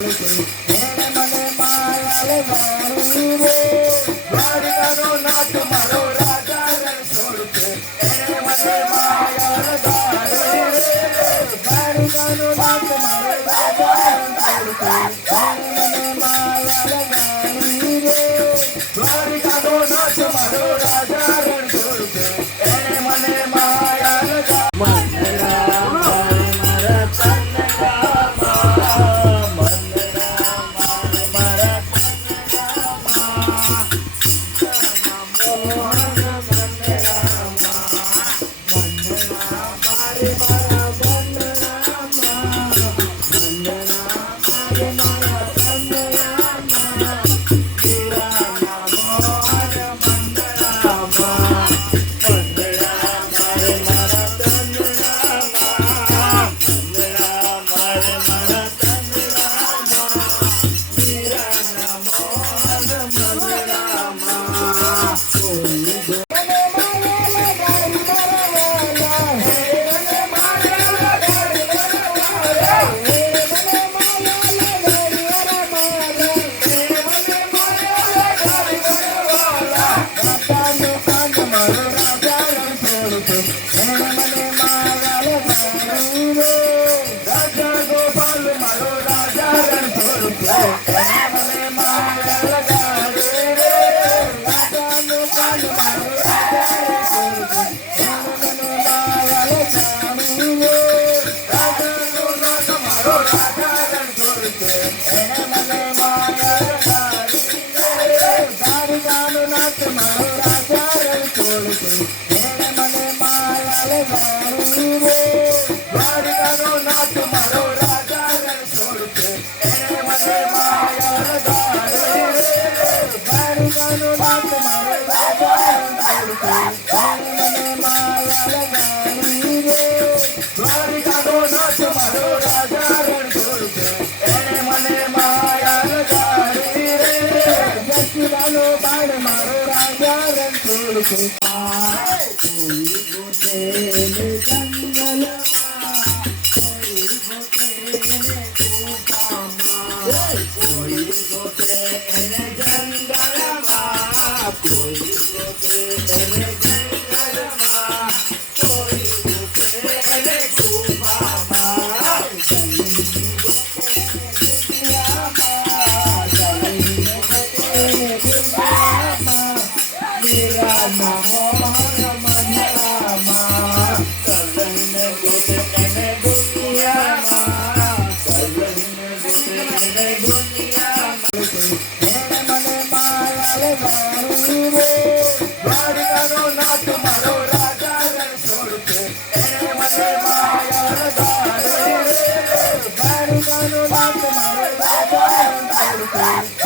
Thank you. Okay. Thank you.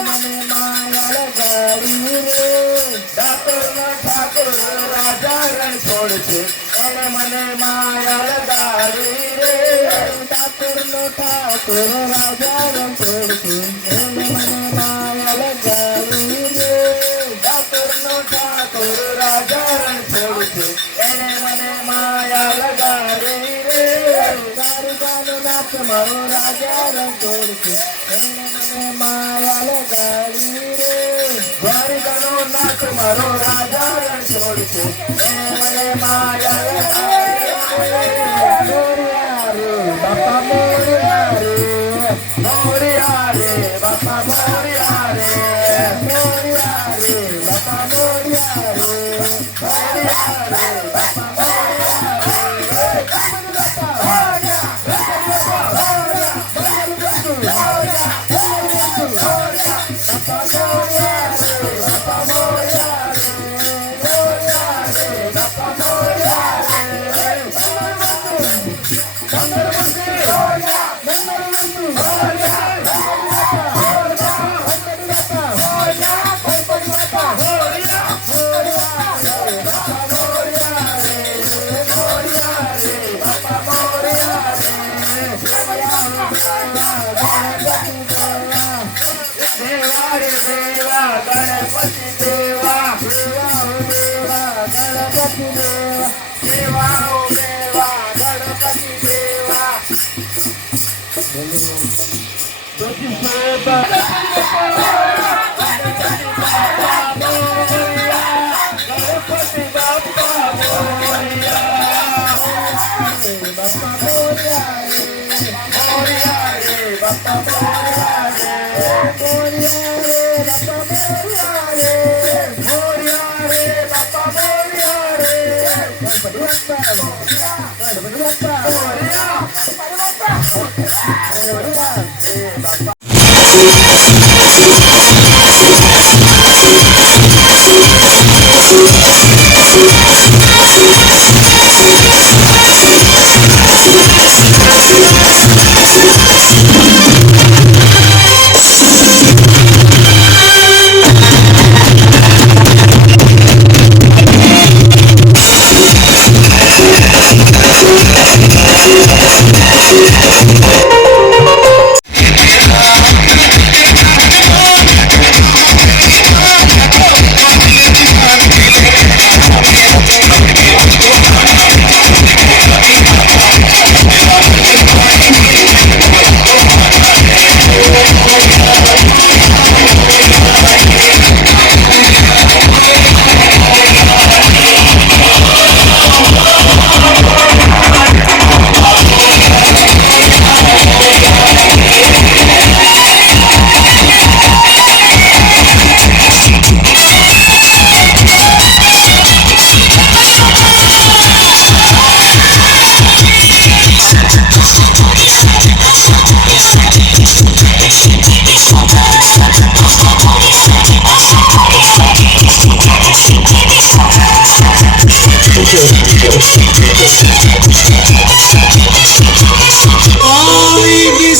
મને માયા લગાડી રે. ઠાકોરનો ઠાકોર રાજા રણછોડ છે એને મને માયા લગાડી રે. ઠાકોરનો ઠાકોર રાજા રણછોડ છે એને મને માયા લગાડી రాత్రి మరో రాజారం తోడుకు మాయాల గాలిరే ద్వారికను నాకు మరో Rajaram తోడుకు మాయాల Yeah. Moria, Moria, Moria, Moria, Ay, mi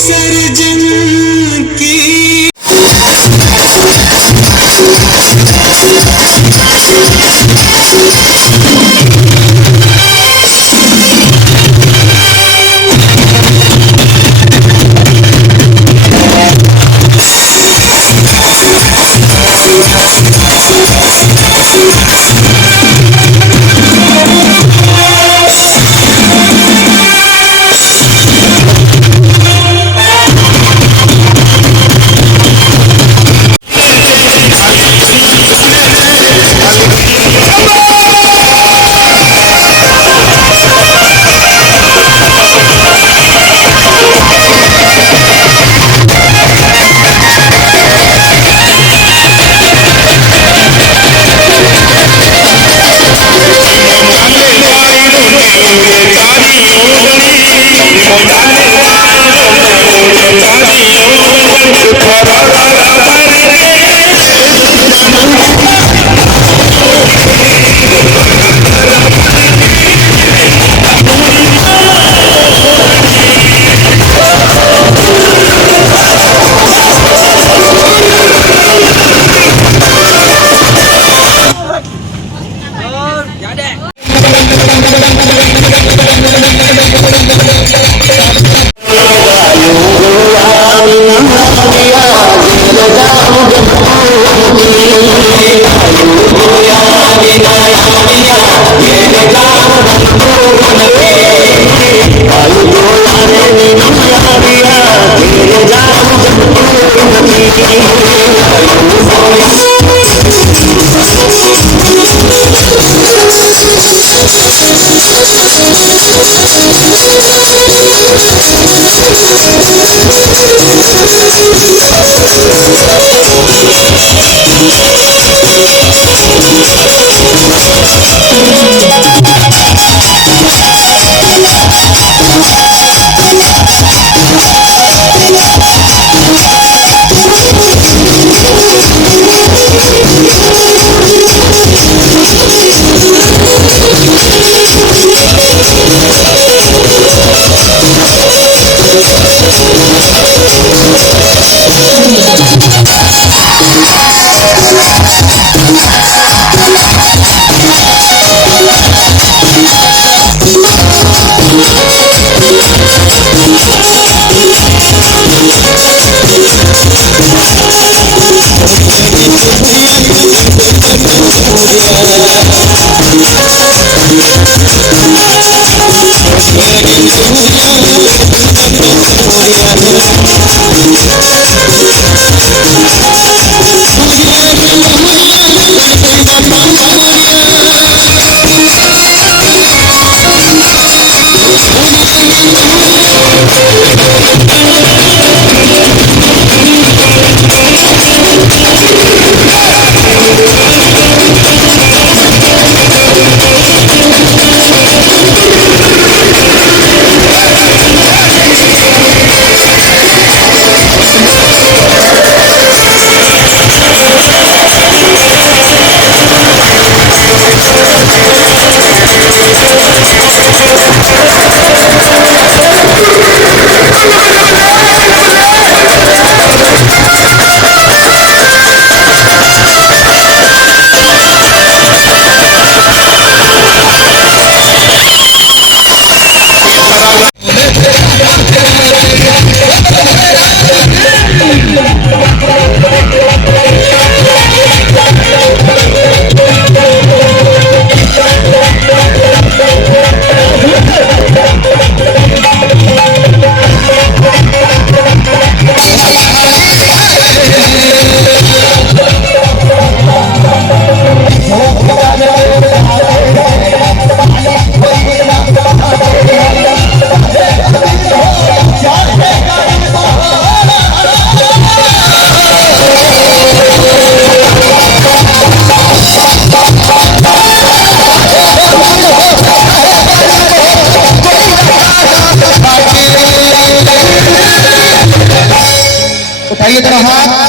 aí, Dona Rock.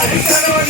Bye.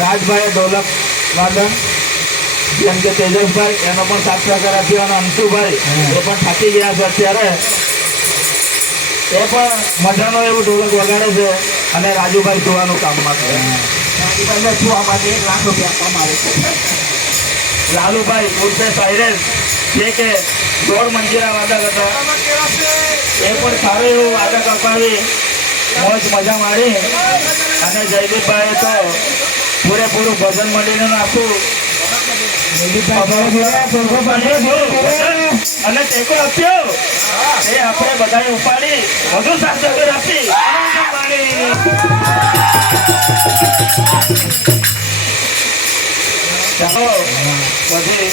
Rajbhai ઢોલક વાદન જેમ કે તેજસભાઈ એનો પણ પ્રકાર આપ્યો અને અંશુભાઈ એ પણ થાકી ગયા છે અત્યારે. એ પણ મજાનો એવું ઢોલક વગાડે છે અને રાજુભાઈ જોવાનું કામમાં છે. રાજુભાઈને જોવા માટે એક લાખ રૂપિયા આપવામાં આવે છે. લાલુભાઈ ઉર્ફે સાયરેસ જે કે દોઢ મંજીરા વાદક હતા એ પણ સારું એવું વાદક અપાવી મોજ મજા માણી. અને જયદીપભાઈ તો પૂરેપૂરું ભજન મંડળીનું આખું અને ટેકો આપ્યો. એ આપણે બધાએ ઉપાડી. વધુ સહકાર આપી. ચાલો પછી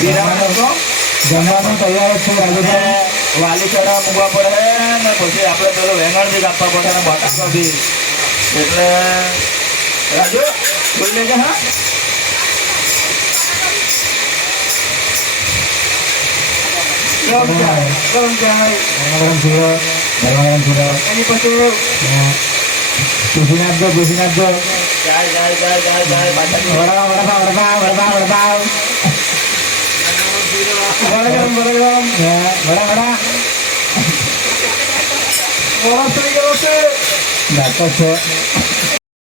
વિરામ. જમવાનું તૈયાર જ છે અને વાલી ચડા મૂકવા પડે ને પછી આપણે પેલું વેંગણ બી કાપવા પડે ને બટાકા બી એટલે રાજુ જોઈ લેજે હા કેમ જાય કેમ જાય ગરમ ચૂરો ગરમ ચૂરો એની પછી પૂછી નાખજો પૂછી નાખજો જાય જાય જાય જાય જાય પાછા વડપાવ વડપાવ વડપાવ વડપાવ વડપાવ കുറച്ച്